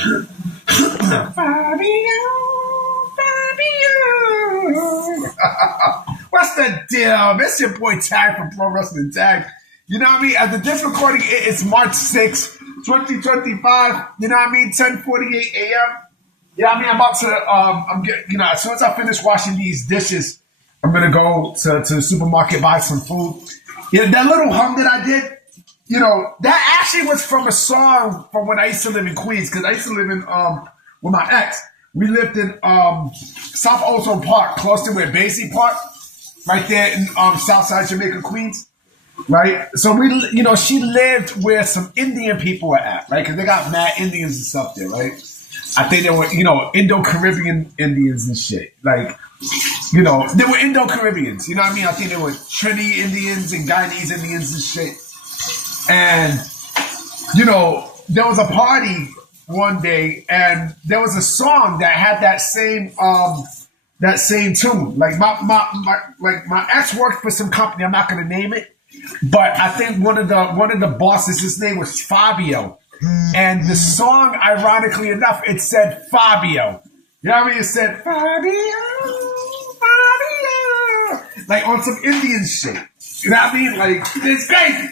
Fabio, Fabio. What's the deal? This your boy Tag from Pro Wrestling Tag. You know what I mean? At the different recording, it's March 6th, 2025. You know what I mean? 10:48 a.m. You know what I mean? I'm about to, I'm getting, you know, as soon as I finish washing these dishes, I'm going to go to the supermarket, buy some food. Yeah, that little hum that I did, you know, that actually was from a song from when I used to live in Queens, because I used to live in, with my ex. We lived in South Ozone Park, close to where Basie Park, right there in Southside Jamaica, Queens, right? So we, you know, she lived where some Indian people were at, right? Because they got mad Indians and stuff there, right? I think they were, you know, Indo-Caribbean Indians and shit. Like, you know, they were Indo-Caribbeans, you know what I mean? I think they were Trini Indians and Guyanese Indians and shit. And, you know, there was a party one day, and there was a song that had that same tune. Like my ex worked for some company. I'm not going to name it, but I think one of the bosses, his name was Fabio, and the song, ironically enough, it said Fabio. You know what I mean? It said Fabio, Fabio, like on some Indian shit. You know what I mean? Like, it's crazy.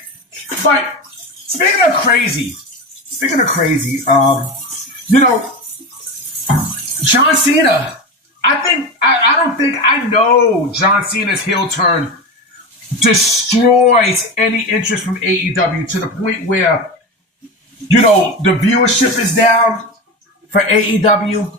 But speaking of crazy, you know, John Cena, I don't think I know John Cena's heel turn destroys any interest from AEW to the point where, you know, the viewership is down for AEW,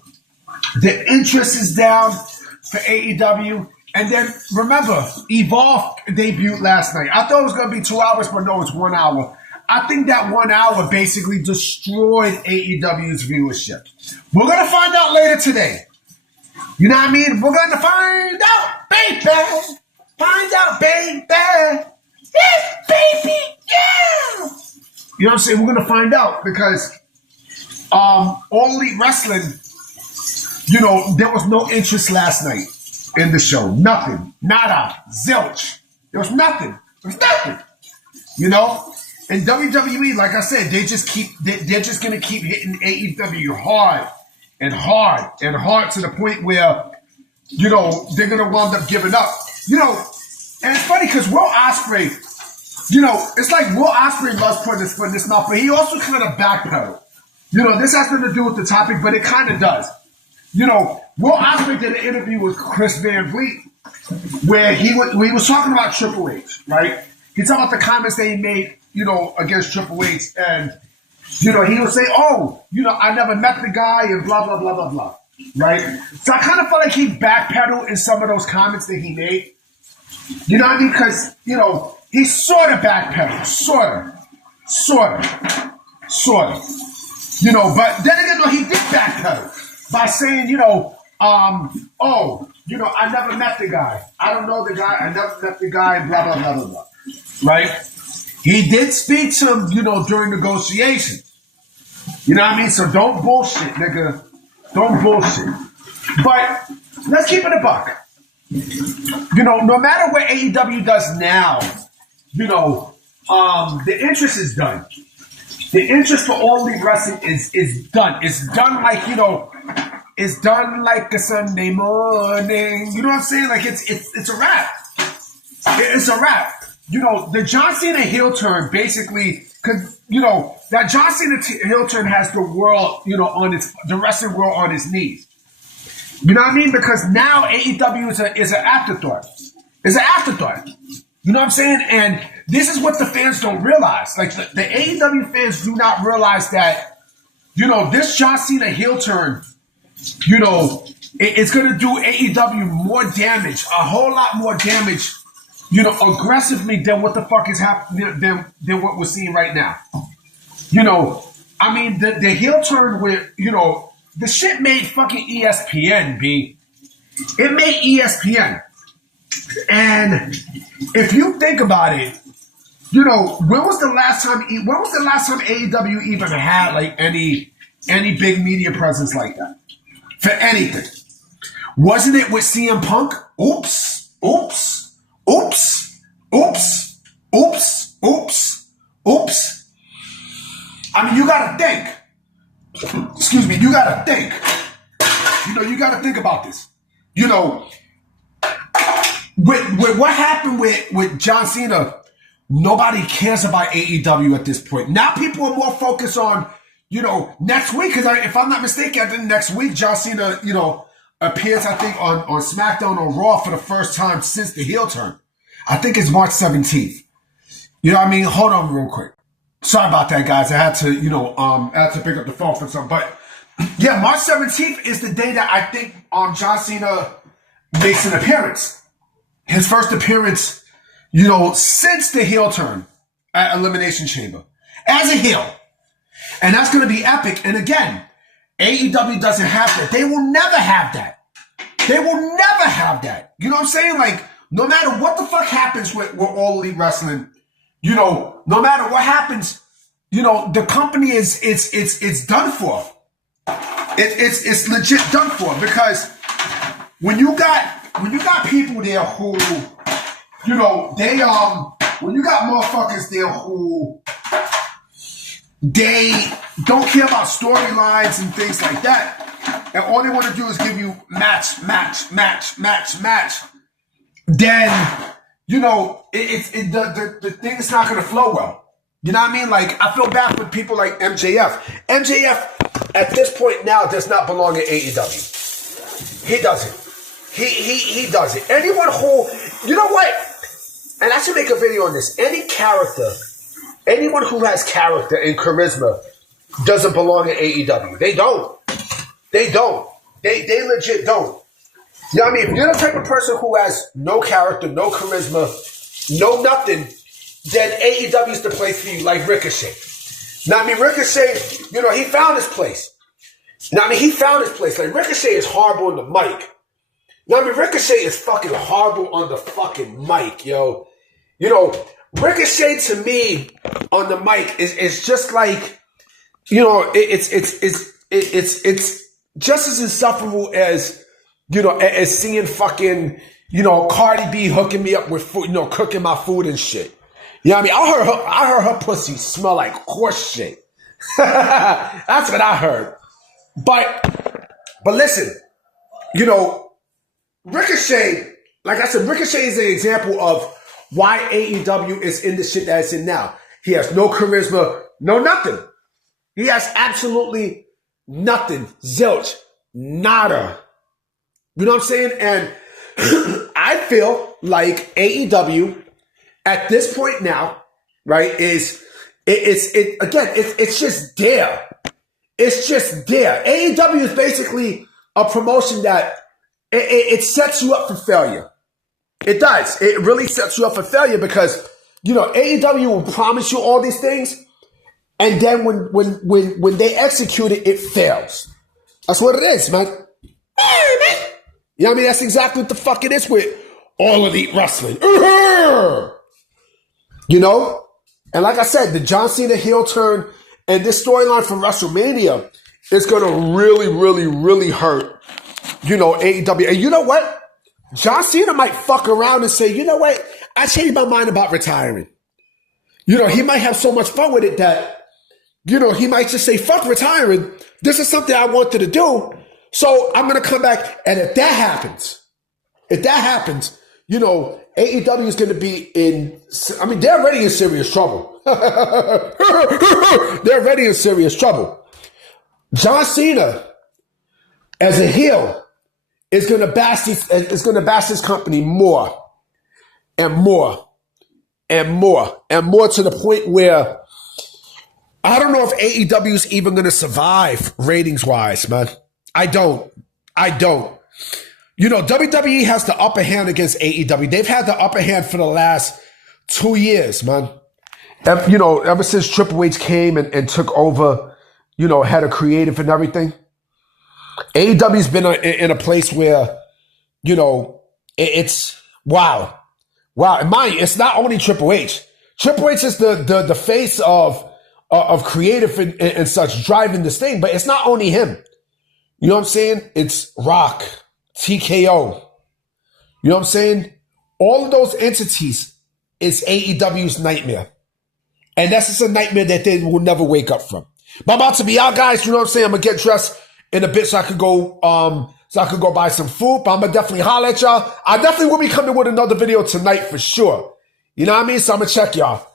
the interest is down for AEW. And then, remember, Evolve debuted last night. I thought it was going to be 2 hours, but no, it's 1 hour. I think that 1 hour basically destroyed AEW's viewership. We're going to find out later today. You know what I mean? We're going to find out, baby. Find out, baby. Yes, baby, yeah. You know what I'm saying? We're going to find out because All Elite Wrestling, you know, there was no interest last night in the show. Nothing. Nada. Zilch. There was nothing. There was nothing. You know? And WWE, like I said, they're just going to keep hitting AEW hard and hard and hard to the point where, you know, they're going to wind up giving up. You know, and it's funny because Will Ospreay, you know, it's like Will Ospreay loves putting his foot in his mouth, but he also kind of backpedaled. You know, this has nothing to do with the topic, but it kind of does. You know, Will Ospreay did an interview with Chris Van Vliet where he was talking about Triple H, right? He talked about the comments that he made, you know, against Triple H, and, you know, he would say, oh, you know, I never met the guy, and blah, blah, blah, blah, blah, right? So I kind of felt like he backpedaled in some of those comments that he made. You know what I mean? Because, you know, he sort of backpedaled, sort of. You know, but then again, no, he did backpedal by saying, you know, oh, you know, I never met the guy. I don't know the guy. I never met the guy, blah, blah, blah, blah, blah. Right? He did speak to him, you know, during negotiations. You know what I mean? So don't bullshit, nigga. Don't bullshit. But let's keep it a buck. You know, no matter what AEW does now, you know, the interest is done. The interest for All Elite Wrestling is done. It's done like, you know, it's done like a Sunday morning. You know what I'm saying? Like it's a wrap. It's a wrap. You know, the John Cena heel turn basically, because, you know, that John Cena heel turn has the world, you know, the wrestling world on its knees. You know what I mean? Because now AEW is an afterthought. It's an afterthought. You know what I'm saying? And this is what the fans don't realize. Like, the AEW fans do not realize that, you know, this John Cena heel turn, you know, it's going to do AEW more damage, a whole lot more damage, you know, aggressively than what the fuck is happening, than what we're seeing right now. You know, I mean, the heel turn with, you know, the shit made fucking ESPN, B. It made ESPN. And if you think about it, you know, when was the last time AEW even had like any big media presence like that? For anything. Wasn't it with CM Punk? Oops. I mean, you gotta think. excuse me, you gotta think. You gotta think about this. With what happened with John Cena, nobody cares about AEW at this point. Now people are more focused on, next week, because if I'm not mistaken, I think next week John Cena, appears, I think, on SmackDown or Raw for the first time since the heel turn. I think it's March 17th. You know what I mean? Hold on real quick. Sorry about that, guys. I had to, I had to pick up the phone for something. But yeah, March 17th is the day that I think John Cena makes an appearance. His first appearance, since the heel turn at Elimination Chamber. As a heel. And that's going to be epic. And again, AEW doesn't have that. They will never have that. They will never have that. You know what I'm saying? Like, no matter what the fuck happens with All Elite Wrestling, no matter what happens, the company it's done for. It's legit done for, because when you got people there who, when you got motherfuckers there who they don't care about storylines and things like that, and all they want to do is give you match, then the thing is not going to flow well. You know what I mean? Like, I feel bad for people like MJF. MJF at this point now does not belong at AEW. He doesn't. He doesn't. Anyone who, you know what? And I should make a video on this. Anyone who has character and charisma doesn't belong at AEW. They don't. They legit don't. You know what I mean? If you're the type of person who has no character, no charisma, no nothing, then AEW is the place for you, like Ricochet. Now, I mean, Ricochet, he found his place. Now, I mean, he found his place. Like, Ricochet is horrible on the mic. Now, I mean, Ricochet is fucking horrible on the fucking mic, yo. Ricochet to me on the mic is just like, it's just as insufferable as, as seeing fucking, Cardi B hooking me up with food, cooking my food and shit. You know what I mean? I heard her pussy smell like horse shit. That's what I heard. But listen, Ricochet, like I said, Ricochet is an example of why AEW is in the shit that it's in now. He has no charisma, no nothing. He has absolutely nothing. Zilch. Nada. You know what I'm saying? And I feel like AEW at this point now, right, it's just there. It's just there. AEW is basically a promotion that it sets you up for failure. It does. It really sets you up for failure because, AEW will promise you all these things, and then when they execute it, it fails. That's what it is, man. You know what I mean? That's exactly what the fuck it is with All Elite Wrestling. And like I said, the John Cena heel turn and this storyline from WrestleMania is going to really, really, really hurt, AEW. And you know what? John Cena might fuck around and say, you know what? I changed my mind about retiring. He might have so much fun with it that, he might just say, fuck retiring. This is something I wanted to do. So I'm going to come back. And if that happens, AEW is going to be they're already in serious trouble. They're already in serious trouble. John Cena, as a heel, is going to bash this company more and more and more and more to the point where I don't know if AEW is even going to survive ratings wise, man. I don't. WWE has the upper hand against AEW. They've had the upper hand for the last 2 years, man. Ever since Triple H came and took over, head of creative and everything. AEW's been in a place where, it's wow. And mind you, it's not only Triple H. Triple H is the face of creative and such driving this thing, but it's not only him. You know what I'm saying? It's Rock, TKO. You know what I'm saying? All of those entities is AEW's nightmare. And that's just a nightmare that they will never wake up from. But I'm about to be out, guys. You know what I'm saying? I'm gonna get dressed in a bit so I could go buy some food. But I'm gonna definitely holler at y'all. I definitely will be coming with another video tonight for sure. You know what I mean? So I'm gonna check y'all.